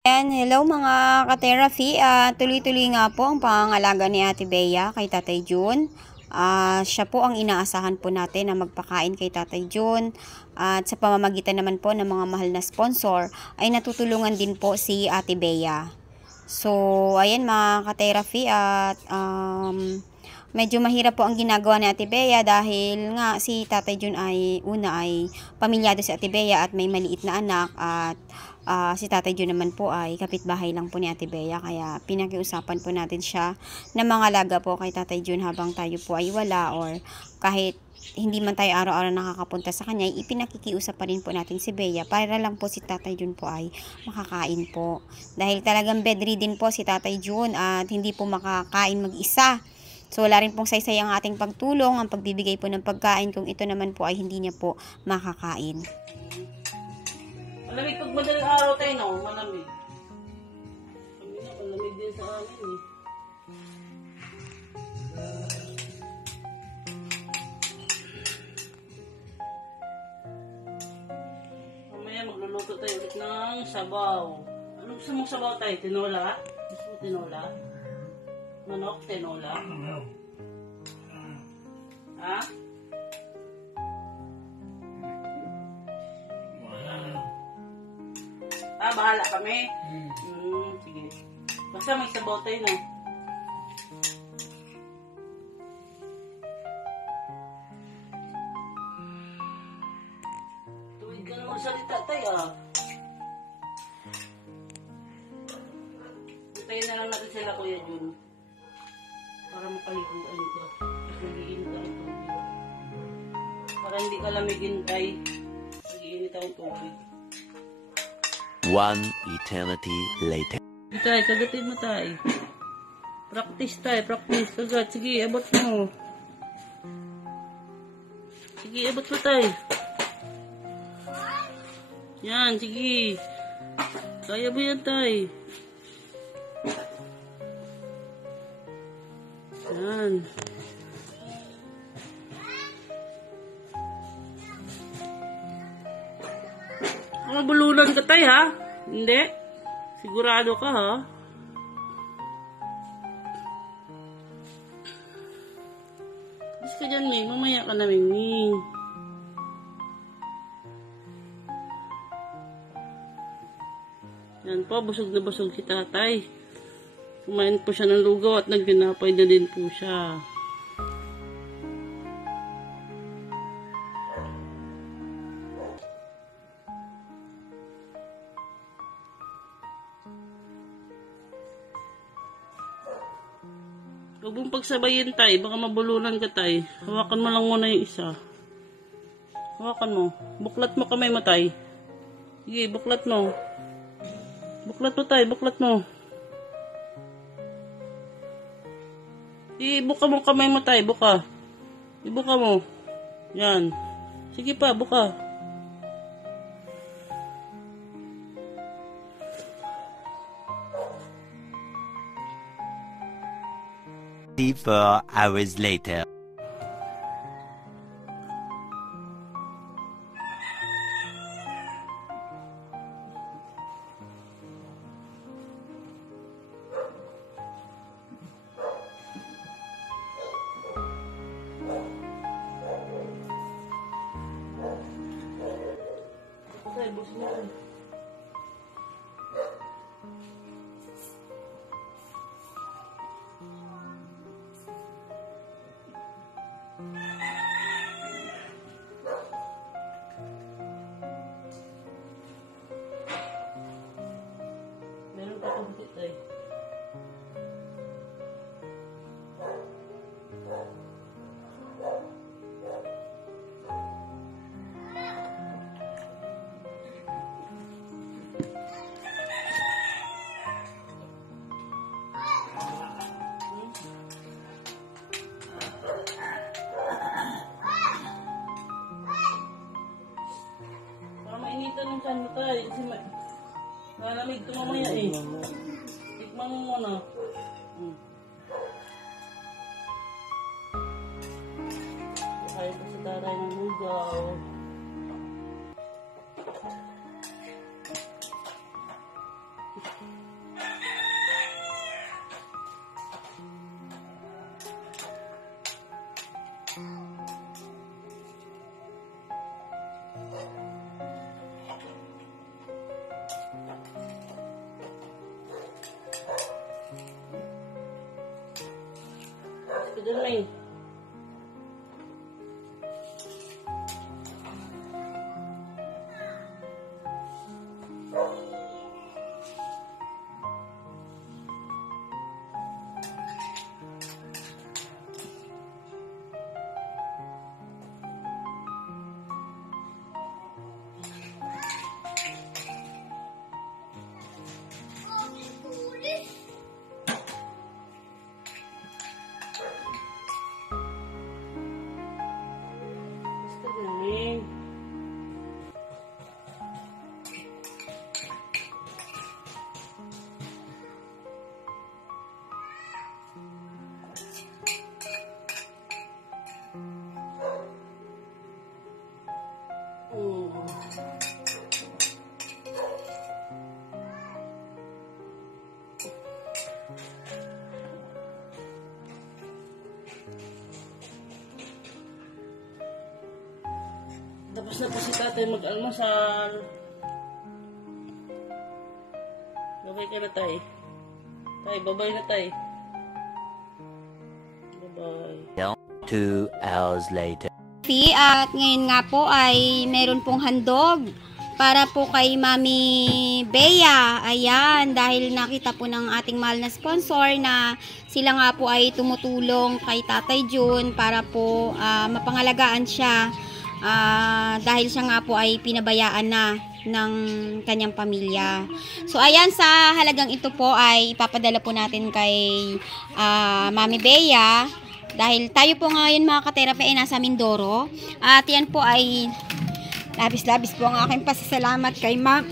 And hello mga ka-therapy, tuloy-tuloy nga po ang pangangalaga ni Ate Bea kay Tatay Jun. Siya po ang inaasahan po natin na magpakain kay Tatay Jun. At sa pamamagitan naman po ng mga mahal na sponsor ay natutulungan din po si Ate Bea. So, ayan mga ka-therapy at medyo mahirap po ang ginagawa ni Ate Bea dahil nga si Tatay Jun ay pamilyado si Ate Bea at may maliit na anak at si Tatay Jun naman po ay kapitbahay lang po ni Ate Bea, kaya pinakiusapan po natin siya na mangalaga po kay Tatay Jun habang tayo po ay wala, or kahit hindi man tayo araw-araw nakakapunta sa kanya, ipinakikiusap pa rin po natin si Bea para lang po si Tatay Jun po ay makakain po. Dahil talagang bedridden po si Tatay Jun at hindi po makakain mag-isa. So, wala rin pong saysay ang ating pagtulong, ang pagbibigay po ng pagkain kung ito naman po ay hindi niya po makakain. Malamig pag madaling araw tayo, no? Malamig. Malamig din sa amin, eh. Mamaya magluluto tayo ulit ng sabaw. Ano gusto mong sabaw tayo? Tinola? Gusto mo tinola? Manok? Tinola? Ha? Bahala kami? Sige. Basta may sabaw tayo, no? Tuwid ka na magsalita tayo, Bitayin na lang natin sila, Kuya Jun. Para makalikuan ka. Tapos nag-iinit ang tubig. Para hindi ka lamigin tayo. Nag-iinit ang tubig. One eternity later. Tay, kagatin mo tay. Practice tay, practice. Kagat, sige, abot mo. Sige, abot mo tay. Yan, sige. Kaya mo yan tay. Yan. Mabulunan ka tay ha? Hindi? Sigurado ka ha? Bis ka dyan, Ming. Mamaya ka na, Ming. Yan po, busog na busog si tatay. Kumain po siya ng lugaw at nagtinapay na din po siya. Huwag mong pagsabayin tay, baka mabulunan ka tay. Hawakan mo lang muna yung isa. Hawakan mo. Buklat mo kamay mo tay. Sige, buklat mo. Buklat mo tay, buklat mo. Ibuka mo kamay mo tay, buka. Ibuka mo. Yan. Sige pa, buka. 4 hours later. Meron pa akong butit ay. Para mainitan ng tiyan mo tayo. Kasi malamig ito mamaya eh. Tikman mo muna. Kaya pa sa taray ng lugaw. Ito May. Tapos na po si tatay mag-almusal. Babay ka na tay. Tay, babay na tay. Babay. 2 hours later. At ngayon nga po ay meron pong handog para po kay Mami Bea. Ayan, dahil nakita po ng ating mahal na sponsor na sila nga po ay tumutulong kay Tatay Jun para po mapangalagaan siya. Dahil siya nga po ay pinabayaan na ng kanyang pamilya. So ayan, sa halagang ito po ay ipapadala po natin kay Mami Bea. Dahil tayo po ngayon mga ka-therapy ay nasa Mindoro. At yan po ay labis-labis po ang aking pasasalamat kay Ma'am.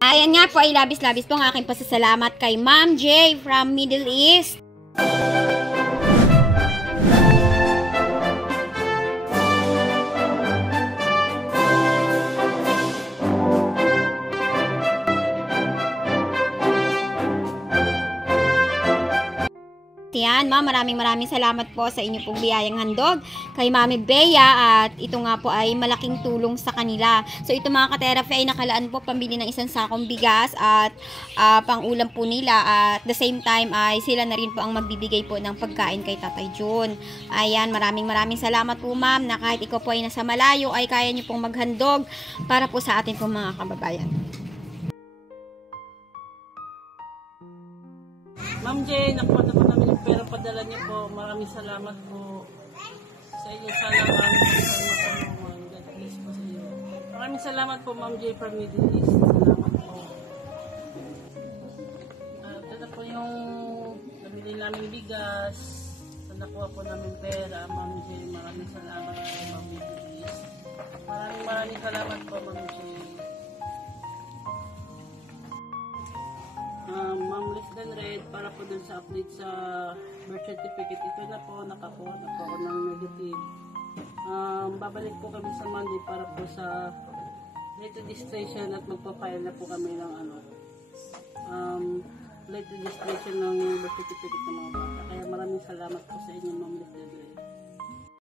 Ayan nga po ay labis-labis po ang aking pasasalamat kay Ma'am J from Middle East. Yan, ma'am, maraming salamat po sa inyo pong biyayang handog kay Mami Bea at ito nga po ay malaking tulong sa kanila. So ito mga ka-therapy ay nakalaan po pambili ng isang sakong bigas at pang-ulam po nila at the same time ay sila na rin po ang magbibigay po ng pagkain kay Tatay Jun. Ayan, maraming salamat po ma'am na kahit ikaw po ay nasa malayo ay kaya niyo pong maghandog para po sa atin po mga kababayan. Ma'am Jane, nakuha na po namin yung pera padala niyo po. Maraming salamat po sa inyo. Sana matulungan. God bless po sa iyo. Maraming salamat po Ma'am Jane from Middle East. Salamat po. Ito po yung nabili namin bigas. Sa nakuha po namin pera. Ma'am Jane, maraming salamat po Ma'am Middle East. Maraming salamat po Ma'am Jane. Ma'am Less Than Red, para po dun sa update sa birth certificate. Ito na po, nakakuha na po ako ng negative. Babalik po kami sa Monday para po sa late registration at magpapile na po kami ng late registration ng birth certificate ng mga bata. Kaya maraming salamat po sa inyo Ma'am Less Than Red.